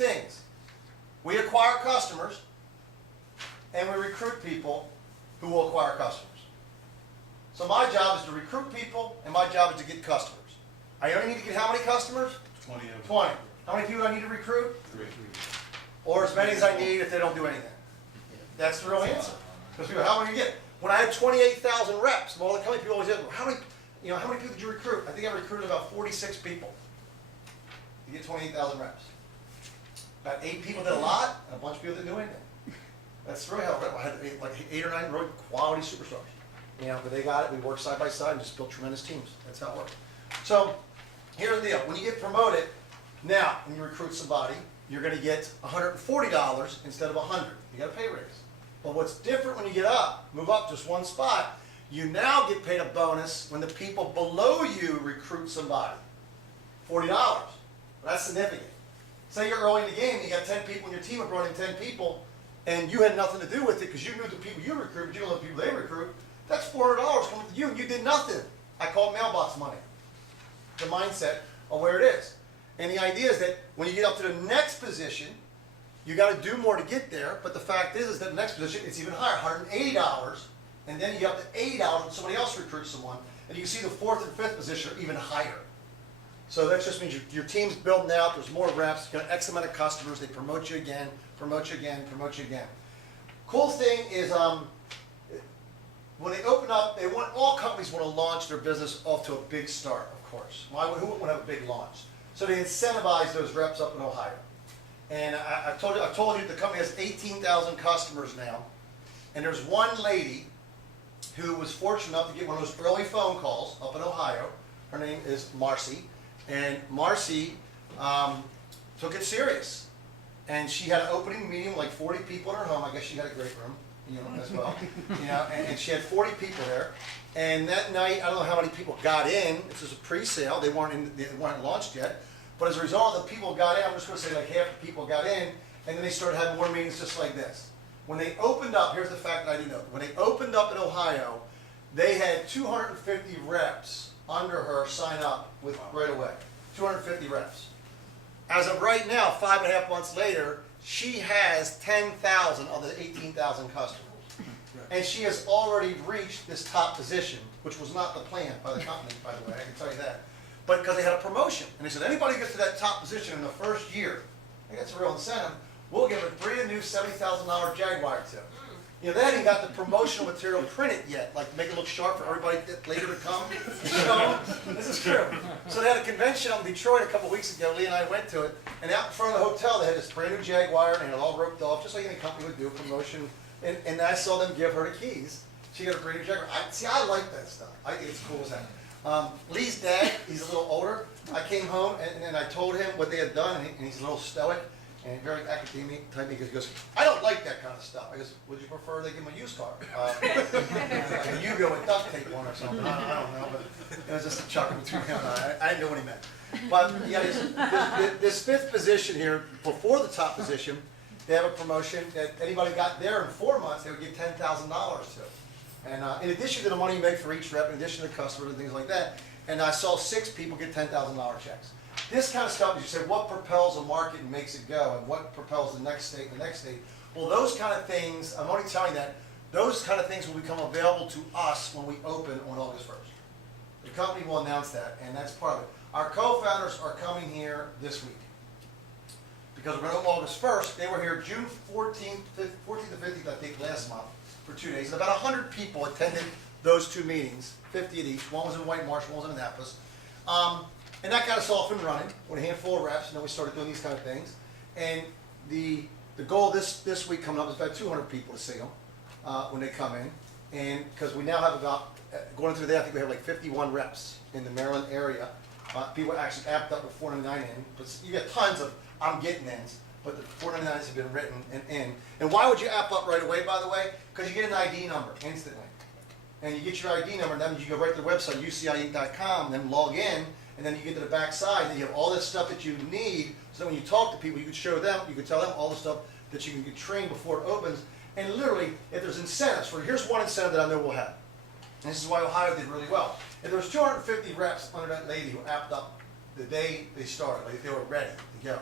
things. We acquire customers, and we recruit people who will acquire customers. So my job is to recruit people, and my job is to get customers. I only need to get how many customers? 20. 20. How many people do I need to recruit? 3. Or as many as I need if they don't do anything. That's the real answer. Because people, how many do you get? When I had 28,000 reps, well, the company people always ask, how many people did you recruit? I think I recruited about 46 people. You get 28,000 reps. About 8 people did a lot, and a bunch of people didn't do anything. That's really how I had like 8 or 9 really quality superstars. But they got it. We worked side by side and just built tremendous teams. That's how it worked. So here's the deal. When you get promoted, now when you recruit somebody, you're going to get $140 instead of $100. You got a pay raise. But what's different when you get up, move up just one spot, you now get paid a bonus when the people below you recruit somebody. $40. That's significant. Say you're early in the game, you got 10 people in your team, have brought in 10 people, and you had nothing to do with it because you knew the people you recruit, but you don't know the people they recruit. That's $400 coming to you, and you did nothing. I call it mailbox money. The mindset of where it is. And the idea is that when you get up to the next position, you got to do more to get there, but the fact is that the next position, it's even higher, $180, and then you get up to $80 when somebody else recruits someone, and you can see the 4th and 5th position are even higher. So that just means your team's building out, there's more reps, you got X amount of customers, they promote you again, promote you again, promote you again. Cool thing is, when they open up, all companies want to launch their business off to a big start, of course. Who wouldn't want to have a big launch? So they incentivize those reps up in Ohio. And I told you the company has 18,000 customers now. And there's one lady who was fortunate enough to get one of those early phone calls up in Ohio. Her name is Marcy. And Marcy took it serious. And she had an opening meeting with like 40 people in her home. I guess she had a great room, as well. And she had 40 people there. And that night, I don't know how many people got in. This was a pre-sale. They weren't launched yet. But as a result, the people got in. I'm just going to say like half the people got in. And then they started having more meetings just like this. When they opened up, here's the fact that I do know. When they opened up in Ohio, they had 250 reps under her sign up with right away. 250 reps. As of right now, 5.5 months later, she has 10,000 of the 18,000 customers. And she has already reached this top position, which was not the plan by the company, by the way, I can tell you that. But because they had a promotion. And they said, anybody who gets to that top position in the first year, I think that's a real incentive, we'll give a brand new $70,000 Jaguar to. They hadn't got the promotional material printed yet, like make it look sharp for everybody later to come. This is true. So they had a convention out in Detroit a couple weeks ago. Lee and I went to it, and out in front of the hotel, they had this brand new Jaguar, and it all roped off, just like any company would do, a promotion. And I saw them give her the keys. She got a brand new Jaguar. I like that stuff. I think it's cool as that. Lee's dad, he's a little older. I came home, and I told him what they had done, and he's a little stoic. And very academic type, because he goes, I don't like that kind of stuff. I goes, would you prefer they give him a used car? Like a Yugo with duct tape on or something. I don't know, but it was just a chuckle between him and I didn't know what he meant. But yeah, this 5th position here, before the top position, they have a promotion that anybody got there in 4 months, they would give $10,000 to. And in addition to the money you make for each rep, in addition to customers and things like that, and I saw 6 people get $10,000 checks. This kind of stuff, you say, what propels a market and makes it go, and what propels the next state and the next state? Well, those kind of things, I'm only telling you that, those kind of things will become available to us when we open on August 1st. The company will announce that, and that's part of it. Our co-founders are coming here this week. Because we're going to open August 1st, they were here June 14th to 15th, I think, last month, for 2 days. And about 100 people attended those 2 meetings, 50 at each. One was in White Marsh, one was in Annapolis. And that got us off and running with a handful of reps, and then we started doing these kind of things. And the goal this week coming up is about 200 people to see them when they come in. And because we now have about, going into the day, I think we have like 51 reps in the Maryland area. People actually apped up with 499 in, but you get tons of I'm getting ins, but the 499s have been written and in. And why would you app up right away, by the way? Because you get an ID number instantly. And you get your ID number, and then you go right to the website, UCI.com, then log in, and then you get to the back side, and you have all this stuff that you need, so that when you talk to people, you can show them, you can tell them all the stuff that you can get trained before it opens. And literally, if there's incentives, here's one incentive that I know we'll have. And this is why Ohio did really well. If there's 250 reps under that lady who apped up the day they started, like if they were ready to go,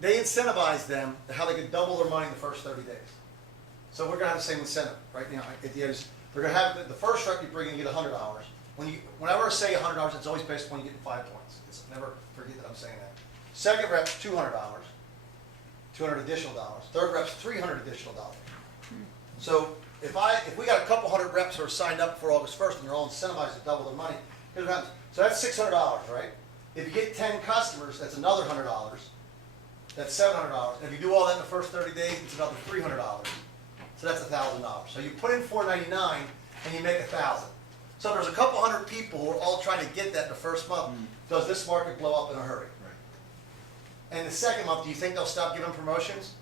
they incentivize them to how they can double their money in the first 30 days. So we're gonna have the same incentive, right? At the end, they're gonna have the first rep you bring in, you get $100. Whenever I say $100, it's always based upon you getting 5 points. It's never forget that I'm saying that. Second rep's $200, $200 additional dollars. Third rep's $300 additional dollars. So if we got a couple hundred reps who are signed up for August 1st and they're all incentivized to double their money, here's what happens. So that's $600, right? If you get 10 customers, that's another $100. That's $700. And if you do all that in the first 30 days, it's another $300. So that's $1,000. So you put in $499 and you make $1,000. So there's a couple hundred people who are all trying to get that in the first month. Does this market blow up in a hurry? Right. And the second month, do you think they'll stop giving promotions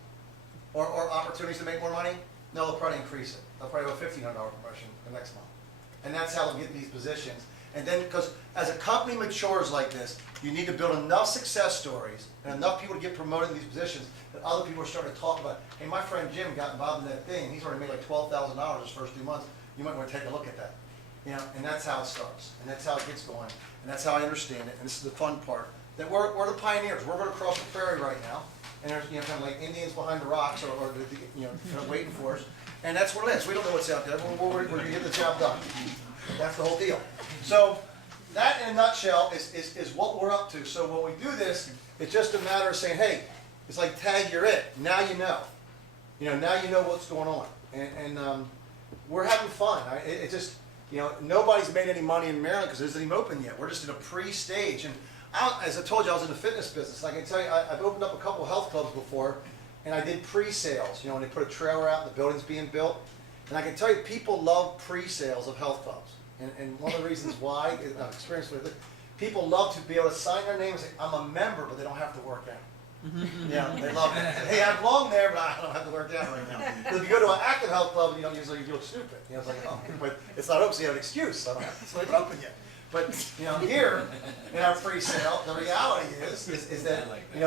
or opportunities to make more money? No, they'll probably increase it. They'll probably have a $1,500 promotion the next month. And that's how they'll get these positions. And then, because as a company matures like this, you need to build enough success stories and enough people to get promoted in these positions that other people are starting to talk about, hey, my friend Jim got involved in that thing, and he's already made like $12,000 his first 2 months. You might want to take a look at that. You know, and that's how it starts, and that's how it gets going, and that's how I understand it, and this is the fun part, that we're the pioneers. We're going to cross the prairie right now, and there's, kind of like Indians behind the rocks, or kind of waiting for us, and that's what it is. We don't know what's out there. We're going to get the job done. That's the whole deal. So that, in a nutshell, is what we're up to. So when we do this, it's just a matter of saying, hey, it's like tag, you're it. Now you know. Now you know what's going on, and we're having fun. It just. Nobody's made any money in Maryland because it isn't even open yet. We're just in a pre-stage. And as I told you, I was in the fitness business. I can tell you, I've opened up a couple of health clubs before, and I did pre-sales, when they put a trailer out and the building's being built. And I can tell you, people love pre-sales of health clubs. And one of the reasons why, I've experienced with it, people love to be able to sign their name and say, I'm a member, but they don't have to work out. Yeah, they love it. Hey, I belong there, but I don't have to work out right now. Because if you go to an active health club, usually you look stupid. It's like, oh, but it's not open, so you have an excuse. So it's not even open yet. But here in our pre-sale, the reality is that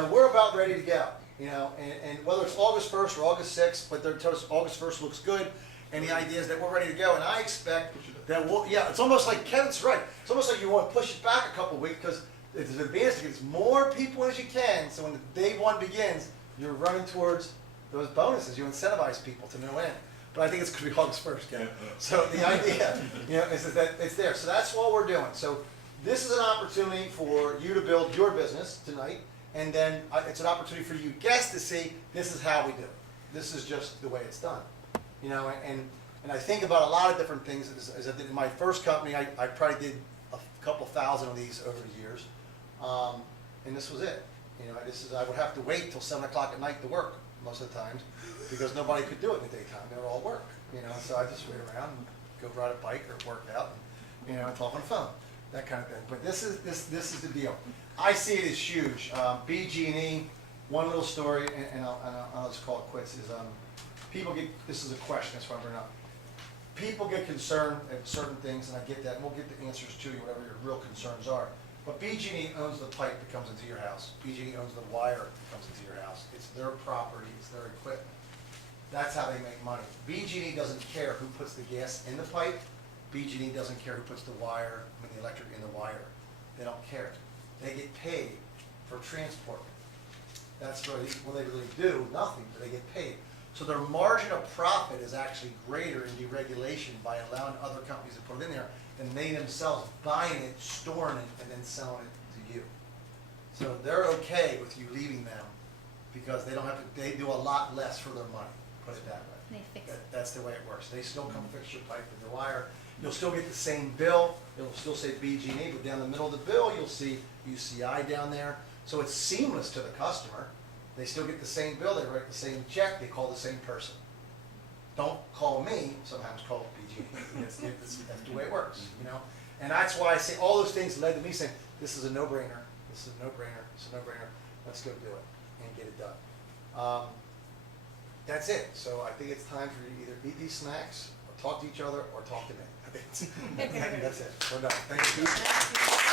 we're about ready to go. And whether it's August 1st or August 6th, but they're telling us August 1st looks good, and the idea is that we're ready to go. And I expect that it's almost like Kevin's right. It's almost like you want to push it back a couple of weeks because. It's an advantage to get as more people as you can, so when the day one begins, you're running towards those bonuses. You incentivize people to no end. But I think it's going to be August 1st, Kevin. So the idea, is that it's there. So that's what we're doing. So this is an opportunity for you to build your business tonight, and then it's an opportunity for you guests to see this is how we do it. This is just the way it's done. And I think about a lot of different things. As I did in my first company, I probably did a couple thousand of these over the years. And this was it. I would have to wait till 7 o'clock at night to work most of the times because nobody could do it in the daytime. They were all work. So I just wait around and go ride a bike or work out and and talk on the phone, that kind of thing. But this is the deal. I see it as huge. BG&E. One little story, and I'll just call it quits. Is people get. This is a question. That's why I'm bringing up. People get concerned at certain things, and I get that. And we'll get the answers to you, whatever your real concerns are. But BG&E owns the pipe that comes into your house. BG&E owns the wire that comes into your house. It's their property. It's their equipment. That's how they make money. BG&E doesn't care who puts the gas in the pipe. BG&E doesn't care who puts the wire, the electric in the wire. They don't care. They get paid for transport. That's what they really do, nothing, but they get paid. So their margin of profit is actually greater in deregulation by allowing other companies to put it in there than they themselves buying it, storing it, and then selling it to you. So they're okay with you leaving them because they don't have to. They do a lot less for their money. Put it that way. They fix it. That's the way it works. They still come fix your pipe and your wire. You'll still get the same bill. It'll still say BG&E, but down the middle of the bill, you'll see UCI down there. So it's seamless to the customer. They still get the same bill. They write the same check. They call the same person. Don't call me. Sometimes call BG&E. That's the way it works, And that's why I say all those things led to me saying, this is a no-brainer. This is a no-brainer. It's a no-brainer. Let's go do it and get it done. That's it. So I think it's time for you to either eat these snacks, or talk to each other, or talk to me. I think that's it. We're done. Thank you.